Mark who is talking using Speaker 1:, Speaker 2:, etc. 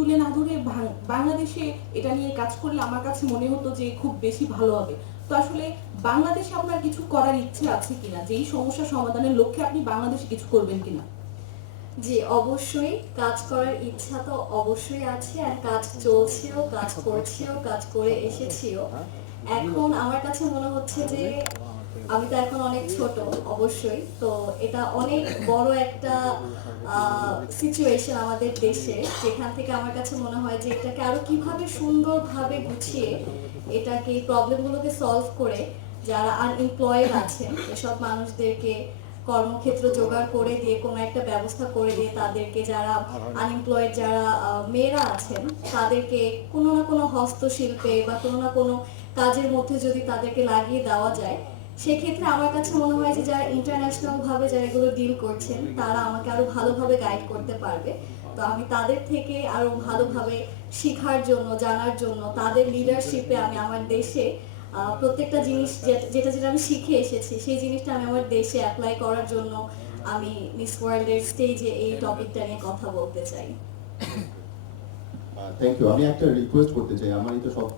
Speaker 1: তুলে না ধরে বাংলাদেশে এটা নিয়ে কাজ করলে আমার কাছে মনে হতো যে খুব বেশি ভালো হবে। তো আসলে বাংলাদেশে আপনার কিছু করার ইচ্ছে আছে কিনা? যে এই সমস্যা সমাধানের লক্ষ্যে আপনি বাংলাদেশে কিছু করবেন কিনা?
Speaker 2: জি, অবশ্যই। কাজ করার ইচ্ছা তো অবশ্যই আছে আর কাজ চলছেও, কাজ করছেও, কাজ করে এসেছিও। এখন আমার কাছে মনে হচ্ছে যে আমি তো এখন অনেক ছোট, অবশ্যই। তো এটা অনেক বড় একটা সিচুয়েশন আমাদের দেশে, যেখান থেকে আমার কাছে মনে হয় যে এটাকে আরও কীভাবে সুন্দরভাবে গুছিয়ে এটাকে প্রবলেমগুলোকে সলভ করে যারা আনএমপ্লয়েড আছেন এসব মানুষদেরকে কর্মক্ষেত্র জোগাড় করে দিয়ে, কোনো একটা ব্যবস্থা করে দিয়ে তাদেরকে যারা আনএমপ্লয়েড যারা মেয়েরা আছেন, তাদেরকে কোনো না কোনো হস্তশিল্পে বা কোনো না কোনো কাজের মধ্যে যদি তাদেরকে লাগিয়ে দেওয়া যায় সেক্ষেত্রে আমার কাছে মনে হয় যে যারা ইন্টারন্যাশনাল ভাবে যারা এগুলো ডিল করছেন, তারা আমাকে আরও ভালোভাবে গাইড করতে পারবে। তো আমি তাদের থেকে আরও ভালোভাবে শেখার জন্য, জানার জন্য, তাদের লিডারশিপে আমি আমার দেশে প্রত্যেকটা জিনিস যেটা যেটা আমি শিখে এসেছি, সেই জিনিসটা আমি আমার দেশে অ্যাপ্লাই করার জন্য আমি মিস ওয়ার্ল্ডের স্টেজে এই টপিকটা নিয়ে কথা বলতে চাই।
Speaker 3: থ্যাংক ইউ আমি একটা রিকোয়েস্ট করতে চাই। আমার এই তো সব